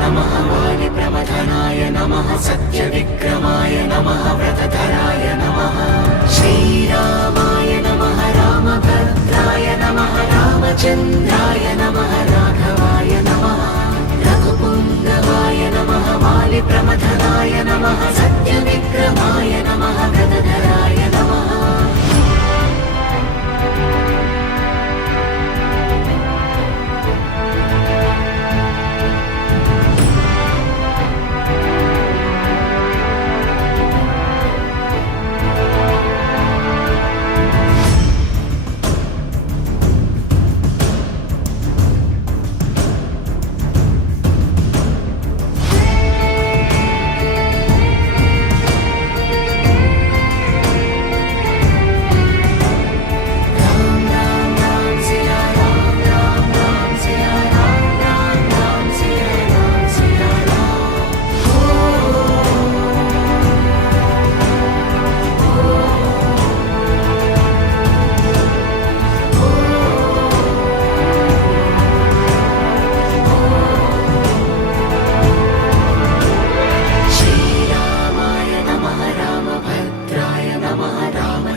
नमः वालिप्रमथनाय नमः सत्यविक्रमाय नमः व्रतधराय नमः श्रीरामाय नमः रामभद्राय नमः रामचन्द्राय नमः राघवाय नमः रघुपुङ्गवाय नमः वालिप्रमथनाय नमः सत्यविक्रमाय नमः व्रतधराय नमः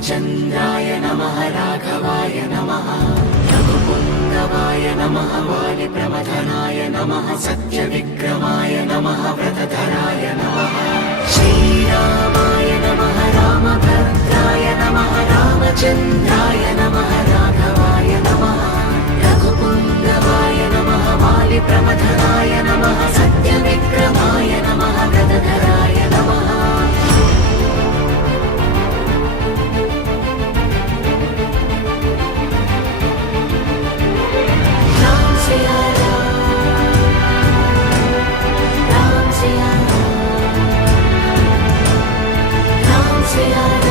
चन्द्राय नमः राघवाय नमः रघुपुङ्गवाय नमः वालिप्रमथनाय नमः सत्यविक्रमाय नमः व्रतधराय नमः श्रीरामाय नमः रामभद्राय नमः रामचन्द्राय नमः राघवाय नमः रघुपुङ्गवाय नमः वालिप्रमथनाय नमः सत्यविक्रमाय नमः व्रतधराय नमः Ram Siya